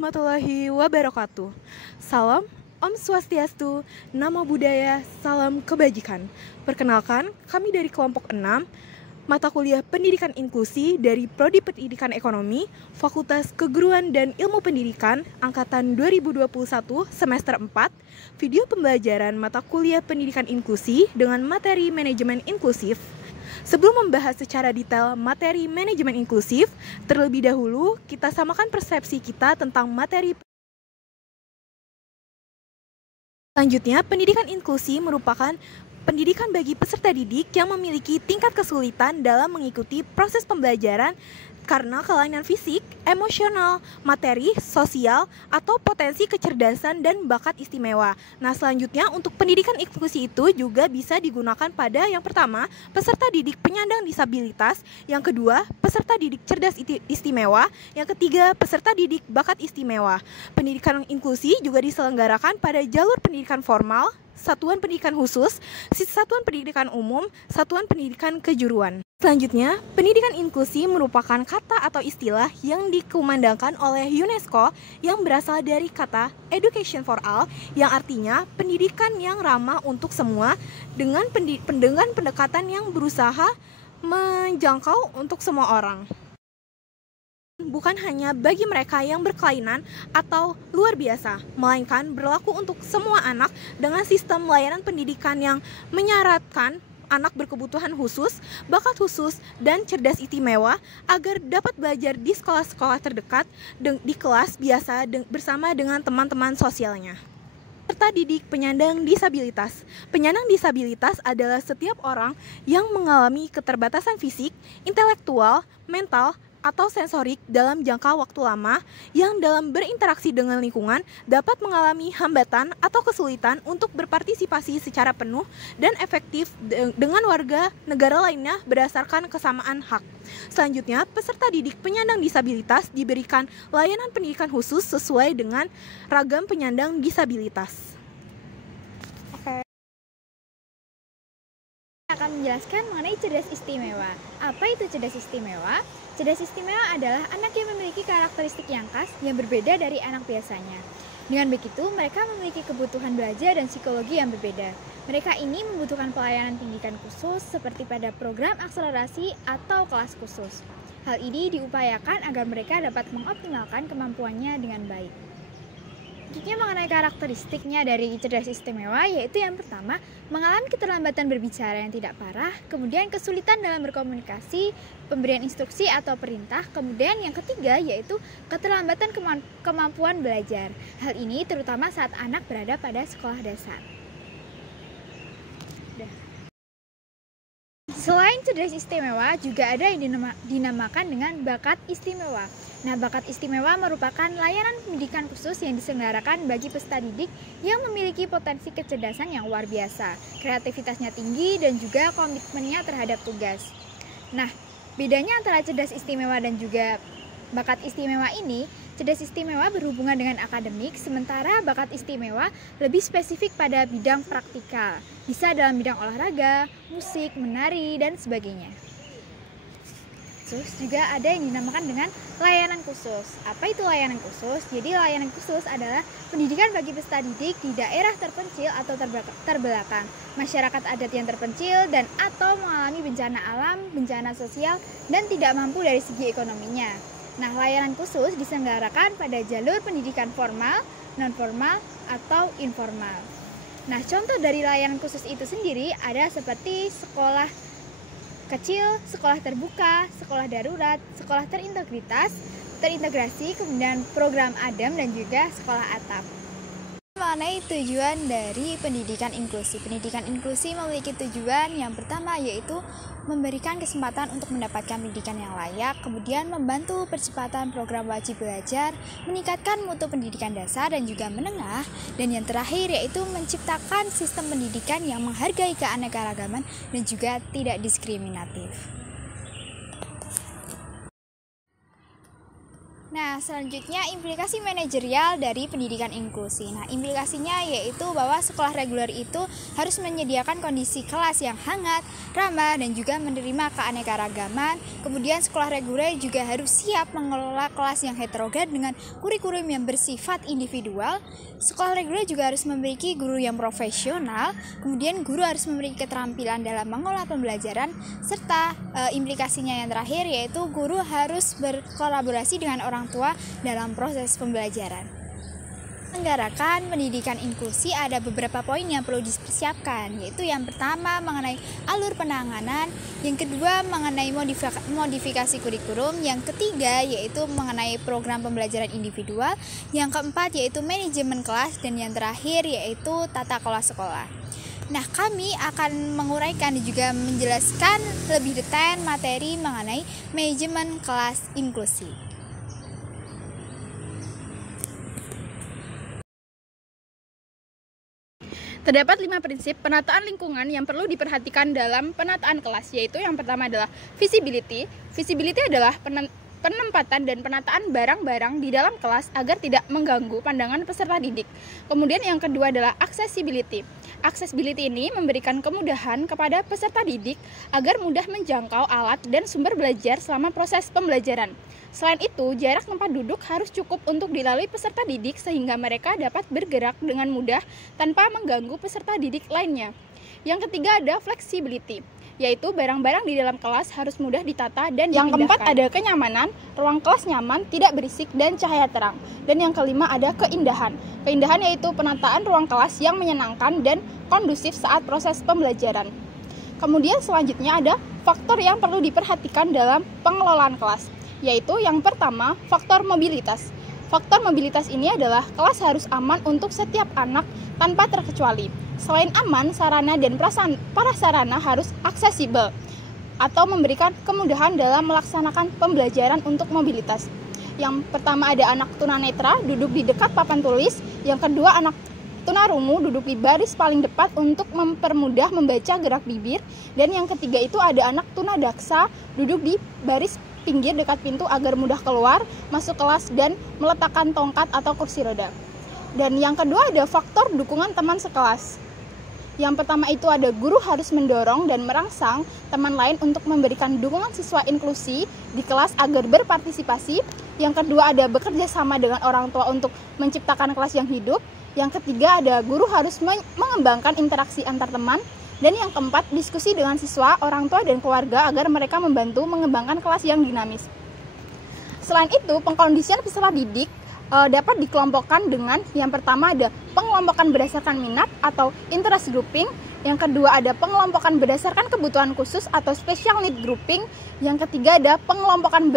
warahmatullahi wabarakatuh. Salam, Om Swastiastu, Namo Buddhaya, Salam Kebajikan. Perkenalkan, kami dari kelompok 6, mata kuliah Pendidikan Inklusi dari Prodi Pendidikan Ekonomi, Fakultas Keguruan dan Ilmu Pendidikan, Angkatan 2021, semester 4, video pembelajaran mata kuliah Pendidikan Inklusi dengan materi Manajemen Inklusif. Sebelum membahas secara detail materi manajemen inklusif, terlebih dahulu kita samakan persepsi kita tentang materi. Selanjutnya, pendidikan inklusi merupakan pendidikan bagi peserta didik yang memiliki tingkat kesulitan dalam mengikuti proses pembelajaran karena kelainan fisik, emosional, materi, sosial, atau potensi kecerdasan dan bakat istimewa. Nah, selanjutnya untuk pendidikan inklusi itu juga bisa digunakan pada yang pertama, peserta didik penyandang disabilitas, yang kedua, peserta didik cerdas istimewa, yang ketiga, peserta didik bakat istimewa. Pendidikan inklusi juga diselenggarakan pada jalur pendidikan formal, satuan pendidikan khusus, satuan pendidikan umum, satuan pendidikan kejuruan. Selanjutnya, pendidikan inklusi merupakan kata atau istilah yang dikumandangkan oleh UNESCO yang berasal dari kata education for all, yang artinya pendidikan yang ramah untuk semua dengan pendekatan yang berusaha menjangkau untuk semua orang. Bukan hanya bagi mereka yang berkelainan atau luar biasa, melainkan berlaku untuk semua anak dengan sistem layanan pendidikan yang menyaratkan anak berkebutuhan khusus, bakat khusus, dan cerdas istimewa agar dapat belajar di sekolah-sekolah terdekat di kelas biasa bersama dengan teman-teman sosialnya. Peserta didik penyandang disabilitas. Penyandang disabilitas adalah setiap orang yang mengalami keterbatasan fisik, intelektual, mental, atau sensorik dalam jangka waktu lama yang dalam berinteraksi dengan lingkungan dapat mengalami hambatan atau kesulitan untuk berpartisipasi secara penuh dan efektif dengan warga negara lainnya berdasarkan kesamaan hak. Selanjutnya, peserta didik penyandang disabilitas diberikan layanan pendidikan khusus sesuai dengan ragam penyandang disabilitas. Akan menjelaskan mengenai cerdas istimewa. Apa itu cerdas istimewa? Cerdas istimewa adalah anak yang memiliki karakteristik yang khas yang berbeda dari anak biasanya. Dengan begitu, mereka memiliki kebutuhan belajar dan psikologi yang berbeda. Mereka ini membutuhkan pelayanan pendidikan khusus seperti pada program akselerasi atau kelas khusus. Hal ini diupayakan agar mereka dapat mengoptimalkan kemampuannya dengan baik. Selanjutnya mengenai karakteristiknya dari cerdas istimewa, yaitu yang pertama, mengalami keterlambatan berbicara yang tidak parah, kemudian kesulitan dalam berkomunikasi, pemberian instruksi atau perintah, kemudian yang ketiga yaitu keterlambatan kemampuan belajar. Hal ini terutama saat anak berada pada sekolah dasar. Selain cerdas istimewa, juga ada yang dinamakan dengan bakat istimewa. Nah, bakat istimewa merupakan layanan pendidikan khusus yang diselenggarakan bagi peserta didik yang memiliki potensi kecerdasan yang luar biasa, kreativitasnya tinggi, dan juga komitmennya terhadap tugas. Nah, bedanya antara cerdas istimewa dan juga bakat istimewa ini, cerdas istimewa berhubungan dengan akademik, sementara bakat istimewa lebih spesifik pada bidang praktikal, bisa dalam bidang olahraga, musik, menari, dan sebagainya. Terus juga ada yang dinamakan dengan layanan khusus. Apa itu layanan khusus? Jadi layanan khusus adalah pendidikan bagi peserta didik di daerah terpencil atau terbelakang, masyarakat adat yang terpencil dan atau mengalami bencana alam, bencana sosial, dan tidak mampu dari segi ekonominya. Nah, layanan khusus diselenggarakan pada jalur pendidikan formal, non-formal, atau informal. Nah, contoh dari layanan khusus itu sendiri ada seperti sekolah kecil, sekolah terbuka, sekolah darurat, sekolah terintegrasi, kemudian program ADAM, dan juga sekolah atap. Mengenai tujuan dari pendidikan inklusi. Pendidikan inklusi memiliki tujuan yang pertama yaitu memberikan kesempatan untuk mendapatkan pendidikan yang layak, kemudian membantu percepatan program wajib belajar, meningkatkan mutu pendidikan dasar dan juga menengah, dan yang terakhir yaitu menciptakan sistem pendidikan yang menghargai keanekaragaman dan juga tidak diskriminatif. Nah, selanjutnya implikasi manajerial dari pendidikan inklusi. Nah, implikasinya yaitu bahwa sekolah reguler itu harus menyediakan kondisi kelas yang hangat, ramah, dan juga menerima keanekaragaman. Kemudian sekolah reguler juga harus siap mengelola kelas yang heterogen dengan kurikulum yang bersifat individual. Sekolah reguler juga harus memiliki guru yang profesional. Kemudian guru harus memiliki keterampilan dalam mengolah pembelajaran, serta implikasinya yang terakhir yaitu guru harus berkolaborasi dengan orang tua dalam proses pembelajaran. Menyelenggarakan pendidikan inklusi ada beberapa poin yang perlu dipersiapkan, yaitu yang pertama mengenai alur penanganan, yang kedua mengenai modifikasi kurikulum, yang ketiga yaitu mengenai program pembelajaran individual, yang keempat yaitu manajemen kelas, dan yang terakhir yaitu tata kelola sekolah. Nah, kami akan menguraikan dan juga menjelaskan lebih detail materi mengenai manajemen kelas inklusi. Terdapat 5 prinsip penataan lingkungan yang perlu diperhatikan dalam penataan kelas, yaitu yang pertama adalah visibility. Visibility adalah penempatan dan penataan barang-barang di dalam kelas agar tidak mengganggu pandangan peserta didik. Kemudian yang kedua adalah accessibility. Accessibility ini memberikan kemudahan kepada peserta didik agar mudah menjangkau alat dan sumber belajar selama proses pembelajaran. Selain itu, jarak tempat duduk harus cukup untuk dilalui peserta didik sehingga mereka dapat bergerak dengan mudah tanpa mengganggu peserta didik lainnya. Yang ketiga ada flexibility, yaitu barang-barang di dalam kelas harus mudah ditata dan dipindahkan. Yang keempat ada kenyamanan, ruang kelas nyaman, tidak berisik, dan cahaya terang. Dan yang kelima ada keindahan. Keindahan yaitu penataan ruang kelas yang menyenangkan dan kondusif saat proses pembelajaran. Kemudian selanjutnya ada faktor yang perlu diperhatikan dalam pengelolaan kelas, yaitu yang pertama faktor mobilitas. Faktor mobilitas ini adalah kelas harus aman untuk setiap anak tanpa terkecuali. Selain aman, sarana dan prasarana harus aksesibel atau memberikan kemudahan dalam melaksanakan pembelajaran untuk mobilitas. Yang pertama ada anak tunanetra duduk di dekat papan tulis, yang kedua anak tunarungu duduk di baris paling depan untuk mempermudah membaca gerak bibir, dan yang ketiga itu ada anak tunadaksa duduk di baris pinggir dekat pintu agar mudah keluar, masuk kelas, dan meletakkan tongkat atau kursi roda. Dan yang kedua ada faktor dukungan teman sekelas. Yang pertama itu ada guru harus mendorong dan merangsang teman lain untuk memberikan dukungan siswa inklusi di kelas agar berpartisipasi. Yang kedua ada bekerja sama dengan orang tua untuk menciptakan kelas yang hidup. Yang ketiga ada guru harus mengembangkan interaksi antar teman. Dan yang keempat, diskusi dengan siswa, orang tua, dan keluarga agar mereka membantu mengembangkan kelas yang dinamis. Selain itu, pengkondisian peserta didik dapat dikelompokkan dengan yang pertama ada pengelompokan berdasarkan minat atau interest grouping, yang kedua ada pengelompokan berdasarkan kebutuhan khusus atau special need grouping, yang ketiga ada pengelompokan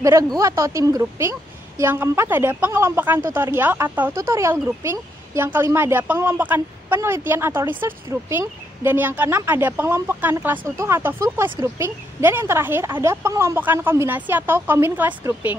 beregu atau team grouping, yang keempat ada pengelompokan tutorial atau tutorial grouping, yang kelima ada pengelompokan penelitian atau research grouping, dan yang keenam ada pengelompokan kelas utuh atau full class grouping, dan yang terakhir ada pengelompokan kombinasi atau combined class grouping.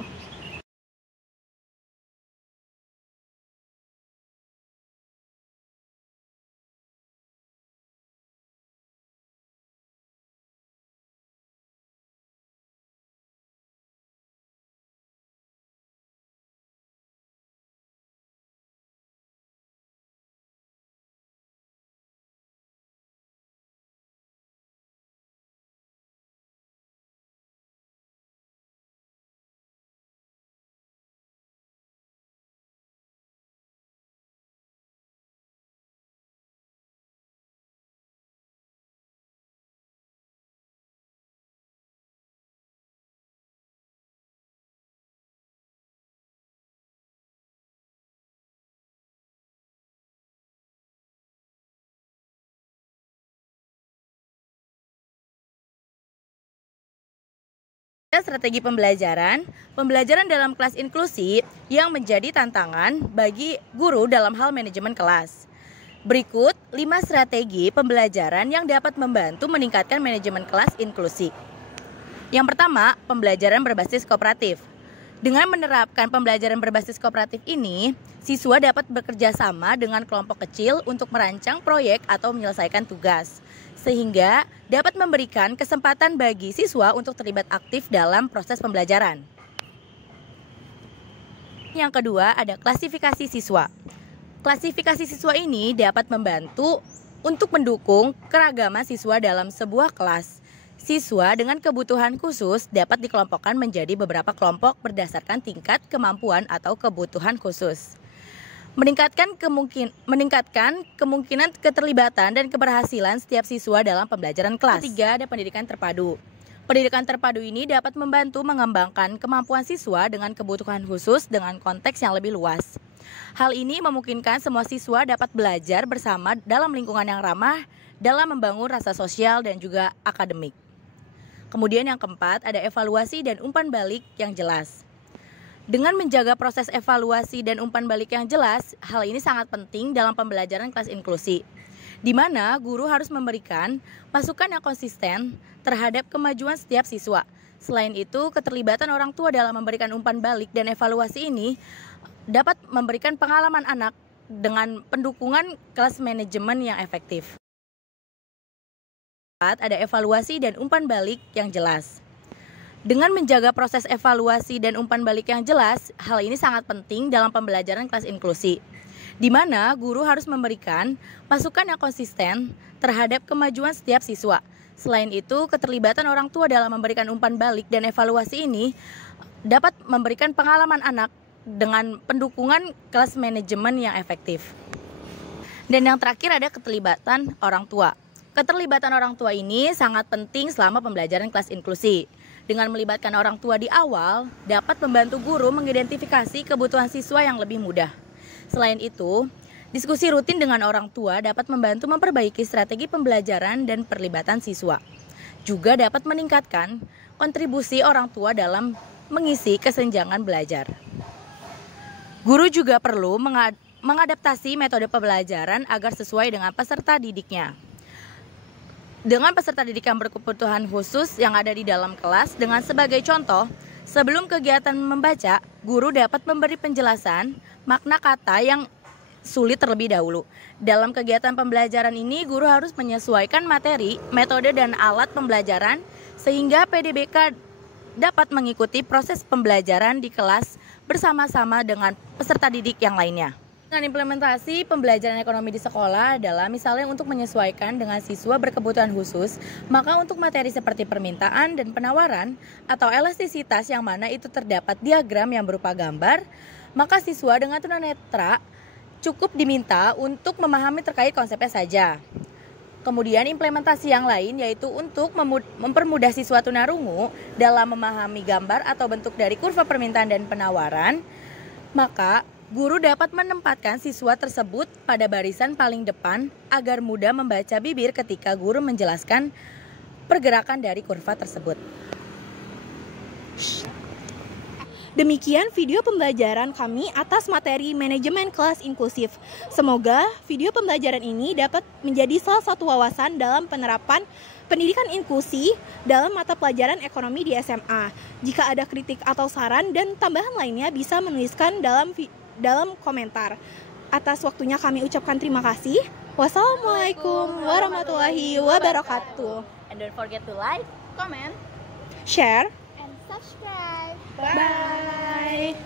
Strategi pembelajaran dalam kelas inklusi yang menjadi tantangan bagi guru dalam hal manajemen kelas. Berikut 5 strategi pembelajaran yang dapat membantu meningkatkan manajemen kelas inklusi. Yang pertama, pembelajaran berbasis kooperatif. Dengan menerapkan pembelajaran berbasis kooperatif ini, siswa dapat bekerja sama dengan kelompok kecil untuk merancang proyek atau menyelesaikan tugas, sehingga dapat memberikan kesempatan bagi siswa untuk terlibat aktif dalam proses pembelajaran. yang kedua ada klasifikasi siswa. Klasifikasi siswa ini dapat membantu untuk mendukung keragaman siswa dalam sebuah kelas. Siswa dengan kebutuhan khusus dapat dikelompokkan menjadi beberapa kelompok berdasarkan tingkat kemampuan atau kebutuhan khusus. Meningkatkan kemungkinan keterlibatan dan keberhasilan setiap siswa dalam pembelajaran kelas. Ketiga, ada pendidikan terpadu. Pendidikan terpadu ini dapat membantu mengembangkan kemampuan siswa dengan kebutuhan khusus dengan konteks yang lebih luas. Hal ini memungkinkan semua siswa dapat belajar bersama dalam lingkungan yang ramah dalam membangun rasa sosial dan juga akademik. Kemudian yang keempat, ada evaluasi dan umpan balik yang jelas. Dengan menjaga proses evaluasi dan umpan balik yang jelas, hal ini sangat penting dalam pembelajaran kelas inklusi, di mana guru harus memberikan masukan yang konsisten terhadap kemajuan setiap siswa. Selain itu, keterlibatan orang tua dalam memberikan umpan balik dan evaluasi ini dapat memberikan pengalaman anak dengan pendukungan kelas manajemen yang efektif. Ada evaluasi dan umpan balik yang jelas. Dengan menjaga proses evaluasi dan umpan balik yang jelas, hal ini sangat penting dalam pembelajaran kelas inklusi, di mana guru harus memberikan masukan yang konsisten terhadap kemajuan setiap siswa. Selain itu, keterlibatan orang tua dalam memberikan umpan balik dan evaluasi ini dapat memberikan pengalaman anak dengan pendukungan kelas manajemen yang efektif. Dan yang terakhir ada keterlibatan orang tua. Keterlibatan orang tua ini sangat penting selama pembelajaran kelas inklusi. Dengan melibatkan orang tua di awal, dapat membantu guru mengidentifikasi kebutuhan siswa yang lebih mudah. Selain itu, diskusi rutin dengan orang tua dapat membantu memperbaiki strategi pembelajaran dan perlibatan siswa. Juga dapat meningkatkan kontribusi orang tua dalam mengisi kesenjangan belajar. Guru juga perlu mengadaptasi metode pembelajaran agar sesuai dengan peserta didiknya. Dengan peserta didik yang berkebutuhan khusus yang ada di dalam kelas, dengan sebagai contoh, sebelum kegiatan membaca, guru dapat memberi penjelasan makna kata yang sulit terlebih dahulu. Dalam kegiatan pembelajaran ini, guru harus menyesuaikan materi, metode, dan alat pembelajaran sehingga PDBK dapat mengikuti proses pembelajaran di kelas bersama-sama dengan peserta didik yang lainnya. Dengan implementasi pembelajaran ekonomi di sekolah adalah misalnya untuk menyesuaikan dengan siswa berkebutuhan khusus, maka untuk materi seperti permintaan dan penawaran atau elastisitas yang mana itu terdapat diagram yang berupa gambar, maka siswa dengan tunanetra cukup diminta untuk memahami terkait konsepnya saja. Kemudian implementasi yang lain yaitu untuk mempermudah siswa tunarungu dalam memahami gambar atau bentuk dari kurva permintaan dan penawaran, maka guru dapat menempatkan siswa tersebut pada barisan paling depan agar mudah membaca bibir ketika guru menjelaskan pergerakan dari kurva tersebut. Demikian video pembelajaran kami atas materi manajemen kelas inklusif. Semoga video pembelajaran ini dapat menjadi salah satu wawasan dalam penerapan pendidikan inklusi dalam mata pelajaran ekonomi di SMA. Jika ada kritik atau saran dan tambahan lainnya bisa menuliskan dalam komentar. Atas waktunya kami ucapkan terima kasih. Wassalamualaikum warahmatullahi wabarakatuh. And don't forget to like, Comment, Share. And subscribe. Bye.